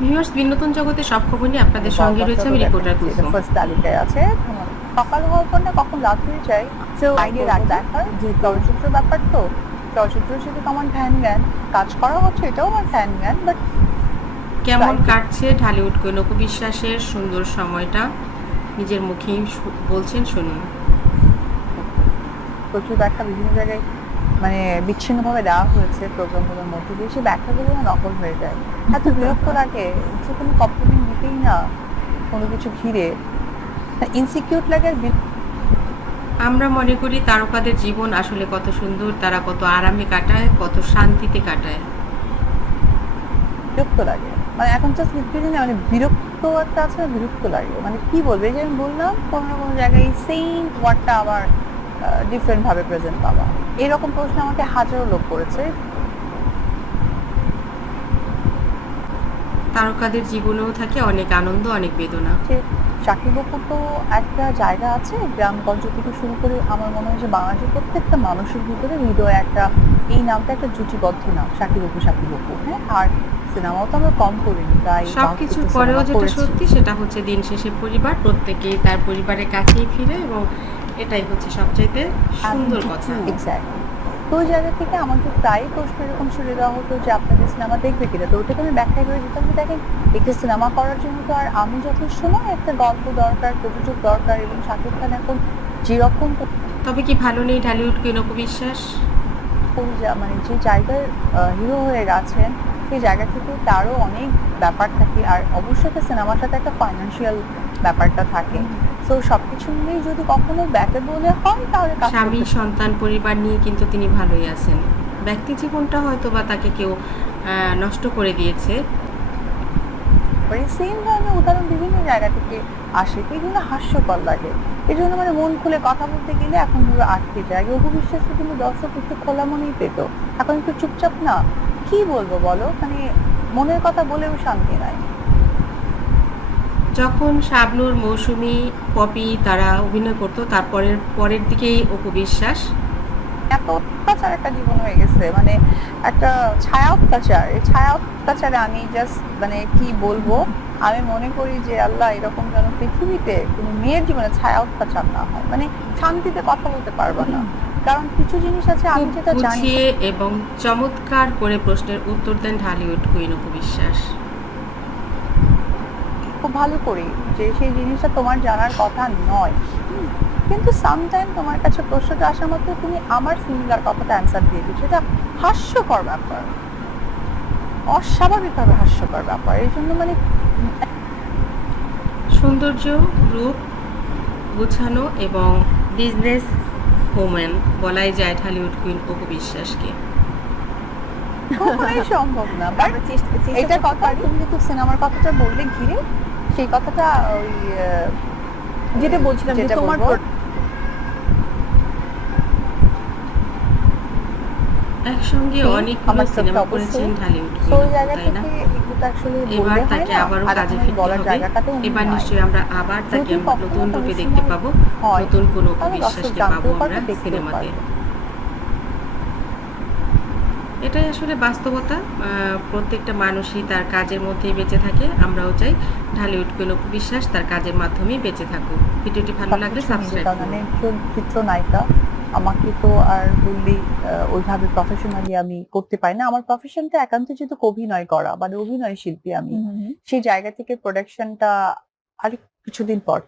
Viewers বিনোদন জগতে সব খবর নিয়ে আপনাদের সঙ্গে রয়েছে আমি রিপোর্টার কুসুম ফার্স্ট তালিকায় আছে সকাল হওয়ার পর না কখন রাত হয়ে যায় So, আইনে রাখ দেখার যে চলচ্চিত্র ব্যাপার তো চলচ্চিত্র শুধু আমার ধ্যান জ্ঞান কাজ করা হচ্ছে এটাও আমার ধ্যান জ্ঞান বাট কেমন কাটছে ঢালিউড কৈনক বিশ্বাসের সুন্দর সময়টা নিজের মুখেই বলছেন শুনুন। প্রচুর ব্যাখ্যা বিভিন্ন জায়গায় মানে বিচ্ছিন্নভাবে দেওয়া হয়েছে প্রোগ্রামগুলোর মধ্যে দিয়ে সেই ব্যাখ্যাগুলো নকল হয়ে যায়। এত বিরক্ত লাগে যে কোনো কমপ্লিমেন্ট নিতেই না কোনো কিছু ঘিরে। ইনসিকিউর লাগে আর আমরা মনে করি তারকাদের জীবন আসলে কত সুন্দর তারা কত আরামে কাটায় কত শান্তিতে কাটায়। বিরক্ত লাগে। মানে এখন জাস্ট লিখতে না মানে বিরক্ত একটা আছে বিরক্ত লাগে। মানে কি বলবে যে আমি বললাম কোনো না কোনো জায়গায় সেম ওয়ার্ডটা আবার ডিফারেন্ট ভাবে প্রেজেন্ট পাওয়া এরকম প্রশ্ন আমাকে হাজারো লোক করেছে। তারকাদের জীবনেও থাকে অনেক আনন্দ অনেক বেদনা। যে চাকরিবপুর তো একটা জায়গা আছে গ্রামগঞ্জ থেকে শুরু করে আমার মনে হয় যে বাংলাদেশের প্রত্যেকটা মানুষের ভিতরে হৃদয়ে একটা এই নামটা একটা জুটিবদ্ধ নাম সাকিবপু সাকিবপু হ্যাঁ আর সিনেমাও তো আমরা কম করিনি তাই সবকিছুর 72 পরেও যেটা সত্যি সেটা হচ্ছে দিন শেষে পরিবার প্রত্যেকেই তার পরিবারের কাছেই ফিরে এবং এটাই হচ্ছে সবচাইতে সুন্দর কথা। এক্স্যাক্টলি তো ওই জায়গা থেকে আমাকে প্রায় প্রশ্ন এরকম শুনে দেওয়া হতো যে আপনাদের সিনেমা দেখবে কিনা তো ওটাকে আমি ব্যাখ্যা করে দিতাম যে দেখেন সিনেমা করার জন্য তো আর আমি যথেষ্ট নয় একটা গল্প দরকার প্রযোজক দরকার এবং শাকিব খান এখন যেরকম তবে কি ভালো নেই ঢালিউড কৈনক বিশ্বাস মানে যে জায়গার হিরো হয়ে গেছেন সেই জায়গা থেকে তারও অনেক ব্যাপার থাকে। আর অবশ্যই একটা সিনেমার সাথে একটা ফাইন্যান্সিয়াল ব্যাপারটা থাকে। তো সবকিছু মিলেই যদি কখনো ব্যাটে বলে হয় তাহলে স্বামী সন্তান পরিবার নিয়ে কিন্তু তিনি ভালোই আছেন। ব্যক্তি জীবনটা হয়তো বা তাকে কেউ নষ্ট করে দিয়েছে। ধরনের উদাহরণ বিভিন্ন জায়গা থেকে আসে তো এগুলো হাস্যকর লাগে। এই জন্য মানে মন খুলে কথা বলতে গেলে এখন ধরো আটকে যায়। আগে কিন্তু দর্শক একটু খোলা মনেই পেত। এখন একটু চুপচাপ না। কি বলব বলো? মানে মনের কথা বলেও শান্তি নাই। যখন শাবনুর মৌসুমী পপি তারা অভিনয় করতো তারপরের পরের দিকেই অপু বিশ্বাস। এত অত্যাচার একটা জীবন হয়ে গেছে মানে একটা ছায়া অত্যাচার। এই ছায়া অত্যাচারে আমি জাস্ট মানে কি বলব আমি মনে করি যে আল্লাহ এরকম যেন পৃথিবীতে কোনো মেয়ের জীবনে ছায়া অত্যাচার না হয়। মানে শান্তিতে কথা বলতে পারবে না। কারণ কিছু জিনিস আছে আমি যেটা জানি এবং চমৎকার করে প্রশ্নের উত্তর দেন ঢালিউড কুইন অপু বিশ্বাস। খুব ভালো করি যে সেই জিনিসটা তোমার জানার কথা নয়। কিন্তু সামটাইম তোমার কাছে প্রশ্নটা আসার মাত্র তুমি আমার সিমিলার কথাটা অ্যান্সার দিয়ে দিচ্ছ। এটা হাস্যকর ব্যাপার। অস্বাভাবিকভাবে হাস্যকর ব্যাপার। এই জন্য মানে সৌন্দর্য রূপ গুছানো এবং বিজনেস ওম্যান বলাই যায় ঢালিউড কুইন অপু বিশ্বাসকে। সম্ভব না। এটা কথা। তুমি যেহেতু সিনেমার কথাটা বললে ঘিরে সেই কথাটা ওই যেটা বলছিলাম যে তোমার একসঙ্গে অনেকগুলো চোখে সিনেমা করেছেন ঢালিউড তাই না? এবার তাকে আবারও কাজে ফিরতে হবে। এবার নিশ্চয়ই আমরা আবার তাকে আমরা নতুন রূপে দেখতে পাবো। নতুন কোনো বিশ্বাসকে পাবো আমরা সিনেমাতে। এটাই আসলে বাস্তবতা প্রত্যেকটা মানুষই তার কাজের মধ্যেই বেঁচে থাকে আমরাও চাই ঢালিউড কুইন বিশ্বাস তার কাজের মাধ্যমেই বেঁচে থাকুক। ভিডিওটি ভালো লাগলে সাবস্ক্রাইব করুন। মানে চিত্রনায়িকা আমাকে তো আর বললেই আহ, ওইভাবে প্রফেশনালি আমি করতে পারি না। আমার প্রফেশনটা একান্ত যেহেতু অভিনয় করা মানে অভিনয় শিল্পী আমি। সেই জায়গা থেকে প্রোডাকশনটা আর কিছুদিন পর।